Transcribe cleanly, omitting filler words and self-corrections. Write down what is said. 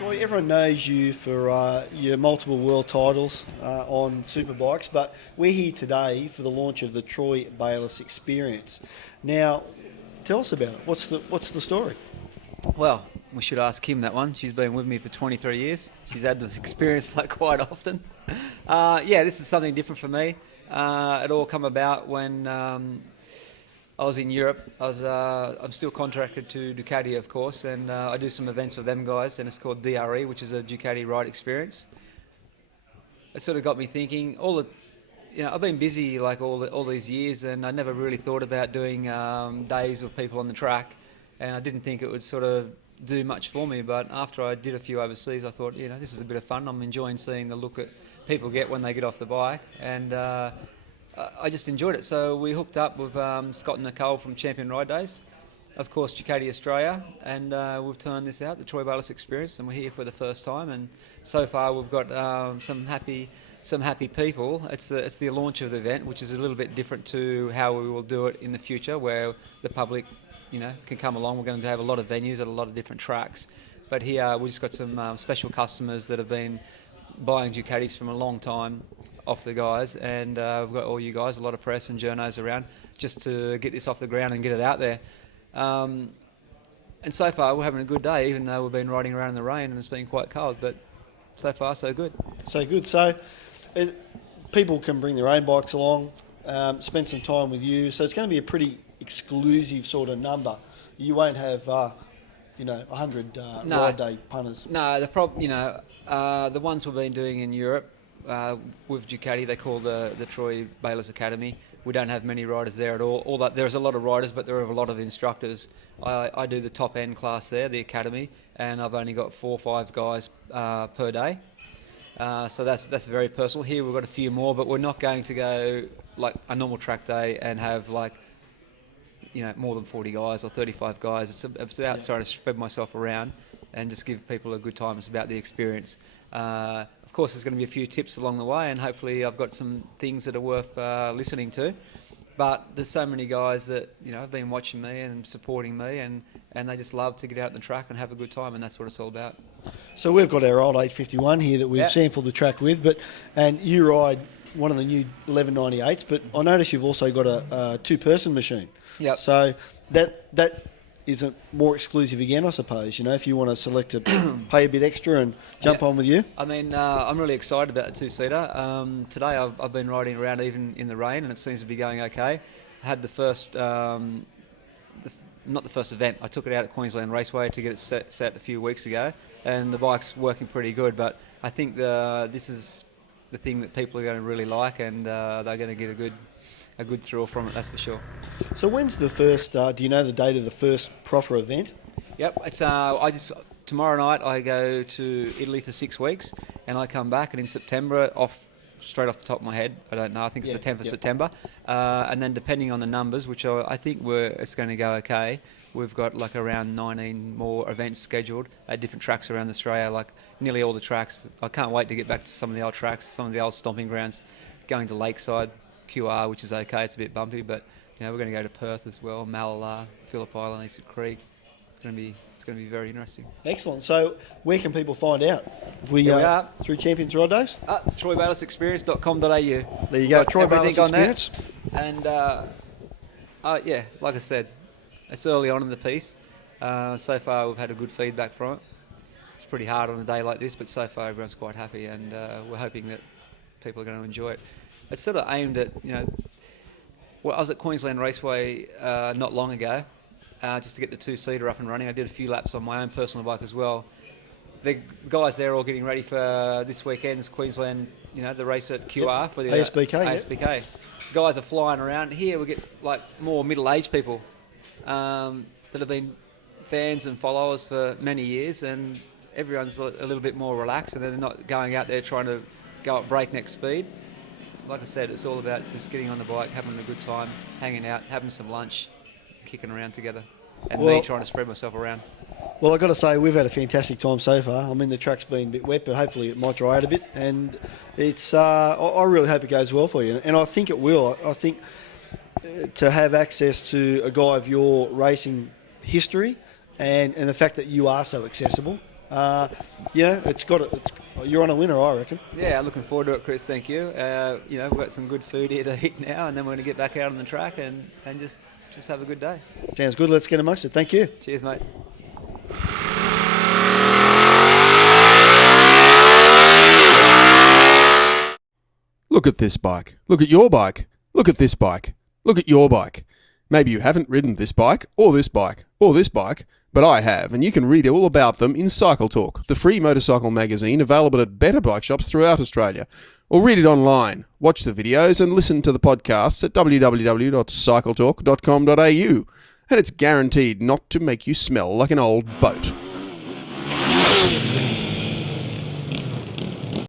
Troy, everyone knows you for your multiple world titles on Superbikes, but we're here today for the launch of the Troy Bayliss Experience. Now, tell us about it. What's the story? Well, we should ask Kim that one. She's been with me for 23 years. She's had this experience quite often. This is something different for me. It all come about when I was in Europe. I'm still contracted to Ducati, of course, and I do some events with them guys, and it's called DRE, which is a Ducati Ride Experience. It sort of got me thinking. I've been busy all these years, and I never really thought about doing days with people on the track, and I didn't think it would sort of do much for me. But after I did a few overseas, I thought, this is a bit of fun. I'm enjoying seeing the look that people get when they get off the bike, and I just enjoyed it. So we hooked up with Scott and Nicole from Champion Ride Days, of course Ducati Australia, and we've turned this out, the Troy Bayliss Experience, and we're here for the first time. And so far we've got some happy people. It's the launch of the event, which is a little bit different to how we will do it in the future, where the public, can come along. We're going to have a lot of venues at a lot of different tracks, but here we just got some special customers that have been buying Ducatis from a long time off the guys, and we've got all you guys, a lot of press and journos around, just to get this off the ground and get it out there. And so far we're having a good day, even though we've been riding around in the rain and it's been quite cold, but so far so good. So good. So people can bring their own bikes along, spend some time with you, so it's going to be a pretty exclusive sort of number. You won't have 100 ride day punters. No, the ones we've been doing in Europe with Ducati, they call the Troy Bayliss Academy. We don't have many riders there at all. There's a lot of riders, but there are a lot of instructors. I do the top end class there, the academy, and I've only got 4 or 5 guys per day. So that's very personal. Here we've got a few more, but we're not going to go like a normal track day and have more than 40 guys or 35 guys. It's about trying to spread myself around and just give people a good time. It's about the experience. Of course, there's going to be a few tips along the way, and hopefully I've got some things that are worth listening to. But there's so many guys that have been watching me and supporting me, and they just love to get out on the track and have a good time, and that's what it's all about. So we've got our old 851 here that we've sampled the track with, and you ride one of the new 1198s, but I notice you've also got a two-person machine. Yep. So that is more exclusive again, I suppose. If you want to select to pay a bit extra and jump on with you. I mean, I'm really excited about the two-seater. Today I've been riding around even in the rain, and it seems to be going okay. I had the first, not the first event. I took it out at Queensland Raceway to get it set a few weeks ago, and the bike's working pretty good. But I think this is the thing that people are going to really like, and they're going to get a good thrill from it, that's for sure. So when's the first, do you know the date of the first proper event? Yep, it's tomorrow night I go to Italy for 6 weeks, and I come back, and in September, straight off the top of my head, I don't know, I think it's the 10th of September, and then depending on the numbers, which I think it's going to go okay, we've got like around 19 more events scheduled at different tracks around Australia, like nearly all the tracks. I can't wait to get back to some of the old tracks, some of the old stomping grounds, going to Lakeside, QR, which is okay, it's a bit bumpy, but we're going to go to Perth as well, Malala, Phillip Island, Eastern Creek. It's going to be very interesting. Excellent. So where can people find out? We are through Champions Ride Days? TroyBaylisseXperience.com.au. There you go, Troy Bayliss Experience. And like I said, it's early on in the piece. So far we've had a good feedback from it. It's pretty hard on a day like this, but so far everyone's quite happy, and we're hoping that people are going to enjoy it. It's sort of aimed at, I was at Queensland Raceway not long ago, just to get the two-seater up and running. I did a few laps on my own personal bike as well. The guys there are all getting ready for this weekend's Queensland, the race at QR for the ASBK. Guys are flying around. Here we get like more middle-aged people that have been fans and followers for many years, and everyone's a little bit more relaxed, and they're not going out there trying to go at breakneck speed. Like I said, it's all about just getting on the bike, having a good time, hanging out, having some lunch, kicking around together, and me trying to spread myself around. Well, I've got to say, we've had a fantastic time so far. I mean, the track's been a bit wet, but hopefully it might dry out a bit, and it's. I really hope it goes well for you, and I think it will. I think to have access to a guy of your racing history and the fact that you are so accessible, You're on a winner, I reckon. Yeah, looking forward to it, Chris. Thank you. We've got some good food here to eat now, and then we're going to get back out on the track and just have a good day. Sounds good. Let's get amongst it. Thank you. Cheers, mate. Look at this bike. Look at your bike. Look at this bike. Look at your bike. Maybe you haven't ridden this bike, or this bike, or this bike, but I have, and you can read all about them in Cycle Talk, the free motorcycle magazine available at better bike shops throughout Australia. Or read it online, watch the videos, and listen to the podcasts at www.cycletalk.com.au. And it's guaranteed not to make you smell like an old boat.